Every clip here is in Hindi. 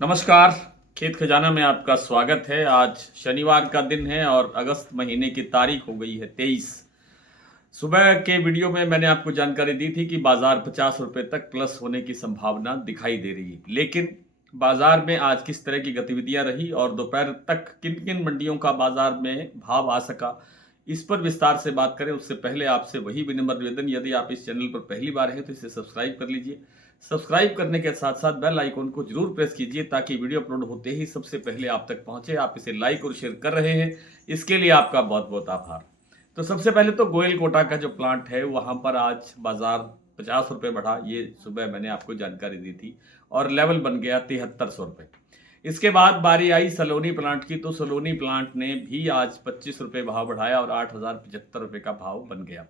नमस्कार। खेत खजाना में आपका स्वागत है। आज शनिवार का दिन है और अगस्त महीने की तारीख हो गई है 23। सुबह के वीडियो में मैंने आपको जानकारी दी थी कि बाजार 50 रुपए तक प्लस होने की संभावना दिखाई दे रही है, लेकिन बाजार में आज किस तरह की गतिविधियां रही और दोपहर तक किन किन मंडियों का बाजार में भाव आ सका, इस पर विस्तार से बात करें उससे पहले आपसे वही विनम्र निवेदन, यदि आप इस चैनल पर पहली बार हैं तो इसे सब्सक्राइब कर लीजिए। सब्सक्राइब करने के साथ साथ बेल आइकन को जरूर प्रेस कीजिए ताकि वीडियो अपलोड होते ही सबसे पहले आप तक पहुंचे। आप इसे लाइक और शेयर कर रहे हैं, इसके लिए आपका बहुत बहुत आभार। तो सबसे पहले तो गोयल कोटा का जो प्लांट है वहां पर आज बाजार 50 रुपये बढ़ा, ये सुबह मैंने आपको जानकारी दी थी और लेवल बन गया 7300 रुपये। इसके बाद बारी आई सलोनी प्लांट की, तो सलोनी प्लांट ने भी आज 25 रुपये भाव बढ़ाया और 8075 रुपये का भाव बन गया।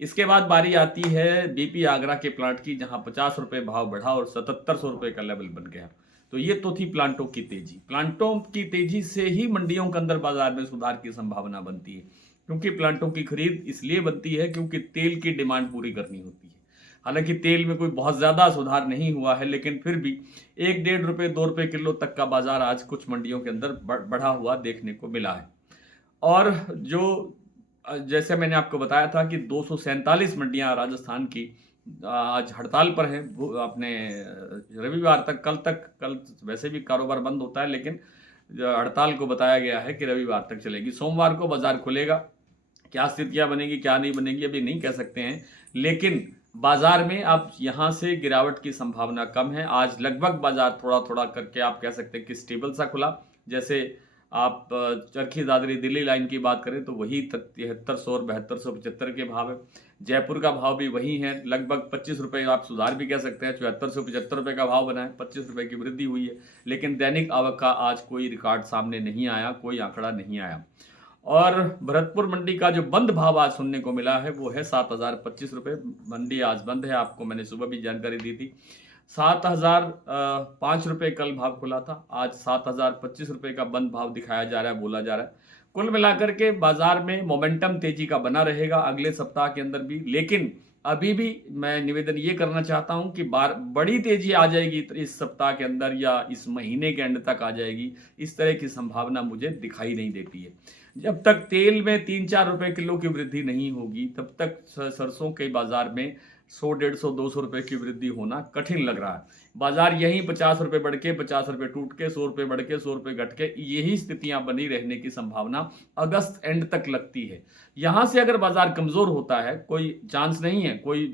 इसके बाद बारी आती है बीपी आगरा के प्लांट की, जहां 50 रुपये भाव बढ़ा और 7700 रुपये का लेवल बन गया। तो ये तो थी प्लांटों की तेजी। प्लांटों की तेजी से ही मंडियों के अंदर बाजार में सुधार की संभावना बनती है, क्योंकि प्लांटों की खरीद इसलिए बनती है क्योंकि तेल की डिमांड पूरी करनी होती है। हालांकि तेल में कोई बहुत ज़्यादा सुधार नहीं हुआ है, लेकिन फिर भी 1 1.5 रुपये 2 रुपये किलो तक का बाजार आज कुछ मंडियों के अंदर बढ़ा हुआ देखने को मिला है। और जो जैसे मैंने आपको बताया था कि 247 मंडियां राजस्थान की आज हड़ताल पर हैं। अपने रविवार तक, कल वैसे भी कारोबार बंद होता है, लेकिन हड़ताल को बताया गया है कि रविवार तक चलेगी। सोमवार को बाजार खुलेगा। क्या स्थितियां बनेगी क्या नहीं बनेगी अभी नहीं कह सकते हैं, लेकिन बाजार में अब यहां से गिरावट की संभावना कम है। आज लगभग बाजार थोड़ा थोड़ा करके आप कह सकते हैं कि स्टेबल सा खुला। जैसे आप चरखी दादरी दिल्ली लाइन की बात करें तो वही 7300 और 7275 के भाव है। जयपुर का भाव भी वही है, लगभग 25 रुपये, आप सुधार भी कह सकते हैं। 7475 रुपये का भाव बना है, 25 रुपये की वृद्धि हुई है। लेकिन दैनिक आवक का आज कोई रिकॉर्ड सामने नहीं आया, कोई आंकड़ा नहीं आया। और भरतपुर मंडी का जो बंद भाव आज सुनने को मिला है वो है 7025 रुपये। मंडी आज बंद है, आपको मैंने सुबह भी जानकारी दी थी। 7005 रुपये कल भाव खुला था, आज 7025 रुपये का बंद भाव दिखाया जा रहा है, बोला जा रहा है। कुल मिलाकर के बाजार में मोमेंटम तेजी का बना रहेगा अगले सप्ताह के अंदर भी, लेकिन अभी भी मैं निवेदन ये करना चाहता हूं कि बड़ी तेजी आ जाएगी इस सप्ताह के अंदर या इस महीने के एंड तक आ जाएगी, इस तरह की संभावना मुझे दिखाई नहीं देती है। जब तक तेल में 3 4 रुपए किलो की वृद्धि नहीं होगी तब तक सरसों के बाजार में 100 150 200 रुपए की वृद्धि होना कठिन लग रहा है। बाजार यहीं 50 रुपए बढ़ के 50 रुपए टूट के 100 रुपए बढ़ के 100 रुपए घट के यही स्थितियां बनी रहने की संभावना अगस्त एंड तक लगती है। यहां से अगर बाजार कमजोर होता है, कोई चांस नहीं है, कोई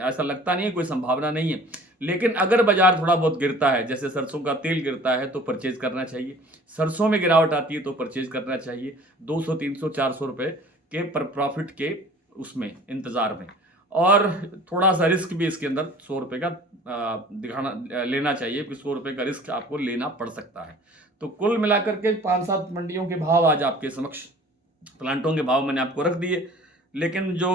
ऐसा लगता नहीं है, कोई संभावना नहीं है, लेकिन अगर बाजार थोड़ा बहुत गिरता है, जैसे सरसों का तेल गिरता है तो परचेज करना चाहिए। सरसों में गिरावट आती है तो परचेज करना चाहिए 200 300 400 रुपए के पर प्रॉफिट के उसमें इंतजार में। और थोड़ा सा रिस्क भी इसके अंदर 100 रुपए का दिखाना लेना चाहिए, कि 100 रुपए का रिस्क आपको लेना पड़ सकता है। तो कुल मिलाकर के 5 7 मंडियों के भाव आज आपके समक्ष, प्लांटों के भाव मैंने आपको रख दिए, लेकिन जो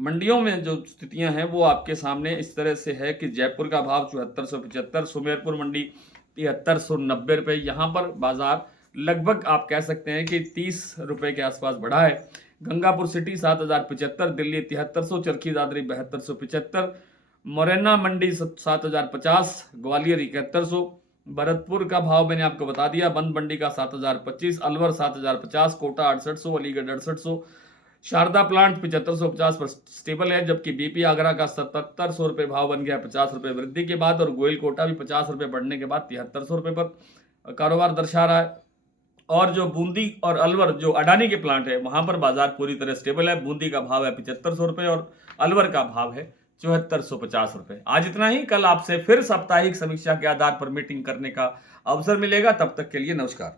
मंडियों में जो स्थितियां हैं वो आपके सामने इस तरह से है कि जयपुर का भाव 7475, सुमेरपुर मंडी 7390 रुपये। यहाँ पर बाजार लगभग आप कह सकते हैं कि 30 रुपये के आसपास बढ़ा है। गंगापुर सिटी 7075, दिल्ली 7300, चरखी दादरी 7275, मुरैना मंडी 7050, ग्वालियर 7100। भरतपुर का भाव मैंने आपको बता दिया, बंद मंडी का 7025, अलवर 7050, कोटा 6800, अलीगढ़ 6800, शारदा प्लांट 7550 पर स्टेबल है, जबकि बीपी आगरा का 7700 रुपये भाव बन गया 50 रुपये वृद्धि के बाद, और गोयल कोटा भी 50 रुपये बढ़ने के बाद 7300 रुपये पर कारोबार दर्शा रहा है। और जो बूंदी और अलवर जो अडानी के प्लांट है वहां पर बाजार पूरी तरह स्टेबल है। बूंदी का भाव है 7500 रुपये और अलवर का भाव है 7450 रुपये। आज इतना ही, कल आपसे फिर साप्ताहिक समीक्षा के आधार पर मीटिंग करने का अवसर मिलेगा। तब तक के लिए नमस्कार।